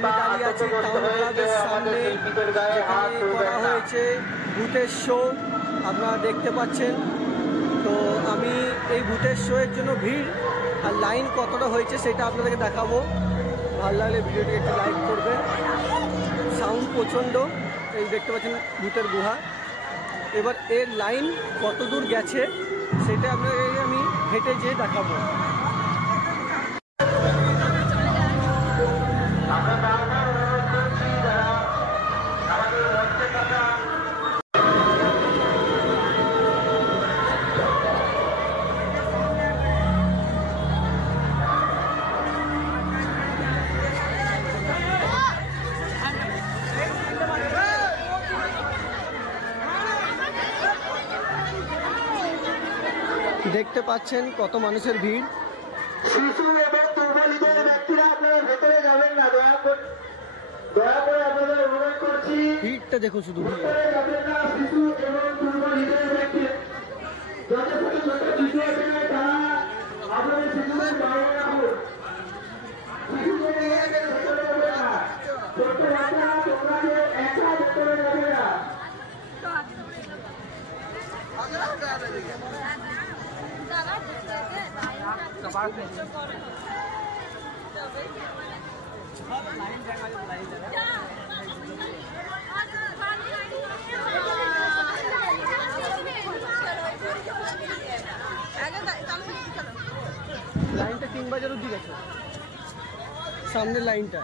আমি দাঁড়িয়ে আছি টাউন ক্লাবের সামনে, যেখানে করা হয়েছে ভূতের শো, আপনারা দেখতে পাচ্ছেন। তো আমি এই ভূতের শো এর জন্য ভিড় আর লাইন কতটা হয়েছে সেটা আপনাদেরকে দেখাবো। ভালো লাগলে ভিডিওটি একটু লাইক করবেন। সাউন্ড প্রচণ্ড, এই দেখতে পাচ্ছেন ভূতের গুহা। এবার এর লাইন কত দূর গেছে সেটা আপনাকে আমি হেঁটে যেয়ে দেখাবো। দেখতে পাচ্ছেন কত মানুষের ভিড়। শিশু এবং দুর্বলীদের ব্যক্তিরা আপনারা ভেতরে যাবেন না, দয়া করে আপনাদের অনুরোধ করছি। ভিড়টা দেখো শুধু, ভেতরে যাবেন না শিশু এবং দুর্বলীদের ব্যক্তি। যত ছোট ছোট শিশু আছে তারা আপনাদের শিশুদের বাইরে রাখুন। শিশুদের ভেতরে যাবে না, ছোট বাচ্চারা তোমরা একা ভেতরে যাবে না। লাইনটা 3 বাজার অব্দি গেছে, সামনের লাইনটা।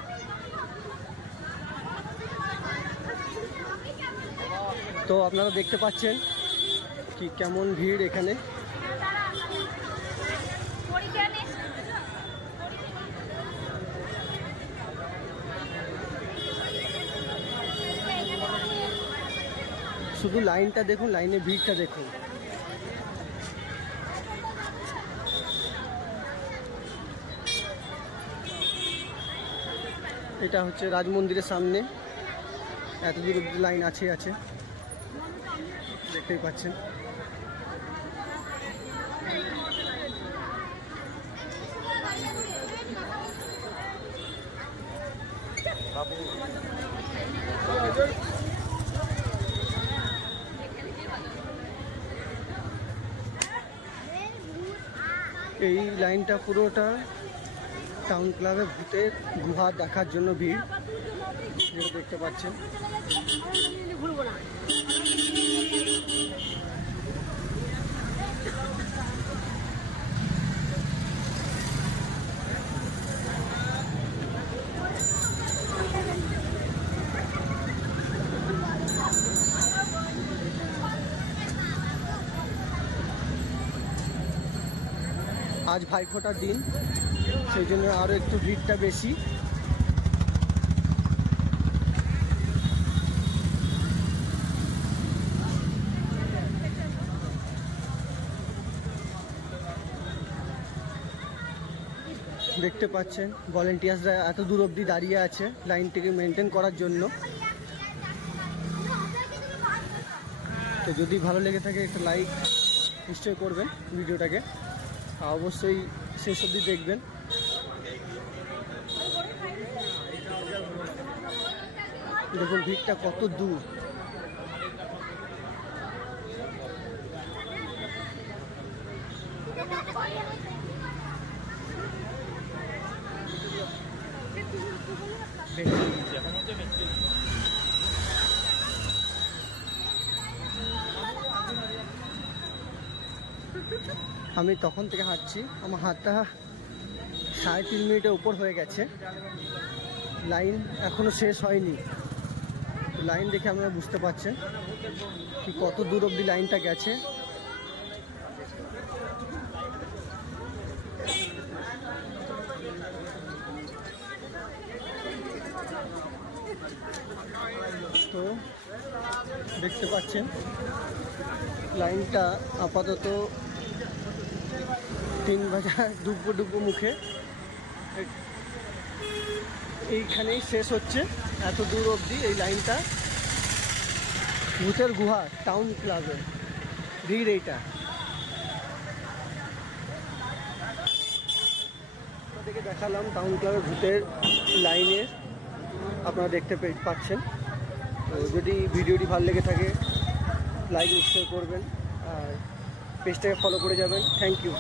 তো আপনারা দেখতে পাচ্ছেন কি কেমন ভিড় এখানে। শুধু লাইনটা দেখুন, লাইনের ভিড়টা দেখুন। এটা হচ্ছে রাজ মন্দিরের সামনে, এত দূর অব্দি লাইন আছে দেখতেই পাচ্ছেন। এই লাইনটা পুরোটা টাউন ক্লাবে ভূতের গুহা দেখার জন্য ভিড়, যেটা দেখতে পাচ্ছেন। আজ ভাইফোঁটার দিন, সেই জন্য আরও একটু ভিড়টা বেশি। দেখতে পাচ্ছেন ভলেন্টিয়ার্সরা এত দূর অবধি দাঁড়িয়ে আছে লাইনটিকে মেনটেন করার জন্য। তো যদি ভালো লেগে থাকে একটা লাইক নিশ্চয়ই করবেন ভিডিওটাকে, অবশ্যই শেষ অবধি দেখবেন। দেখুন ভিড়টা কত দূর। আমি তখন থেকে হাঁটছি, আমার হাতটা 3.5 মিনিটের উপর হয়ে গেছে। লাইন এখনো শেষ হয়নি। লাইন দেখে আপনারা বুঝতে পারছেন কি কত দূর অবধি লাইনটা গেছে। তো দেখতে পাচ্ছেন লাইনটা আপাতত 3 বাজার ডুবো মুখে এইখানেই শেষ হচ্ছে। এত দূর অবধি এই লাইনটা ভূতের গুহা টাউন ক্লাবে ভিড় এইটা। দেখালাম টাউন ক্লাবের ভূতের লাইনের, আপনারা দেখতে পাচ্ছেন। তো যদি ভিডিওটি ভালো লেগে থাকে লাইক নিশ্চয় করবেন, আর পেজটাকে ফলো করে যাবেন। Thank you.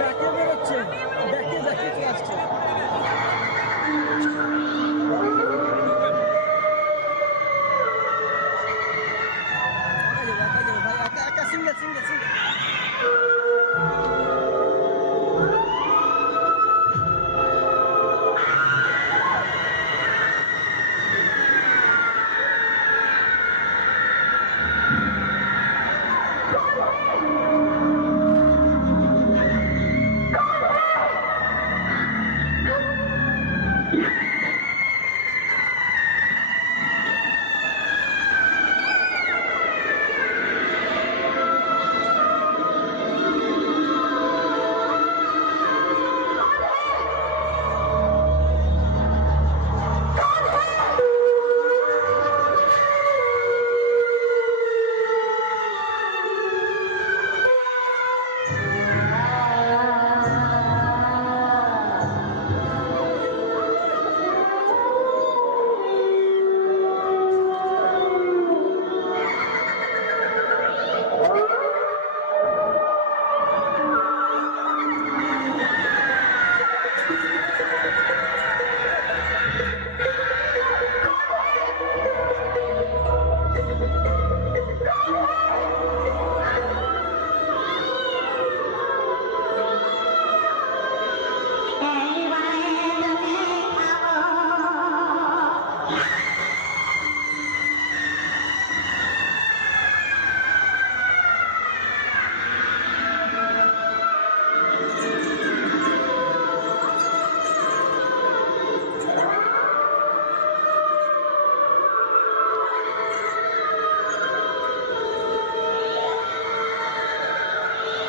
দেখে বেরোচ্ছে, দেখে আসছে।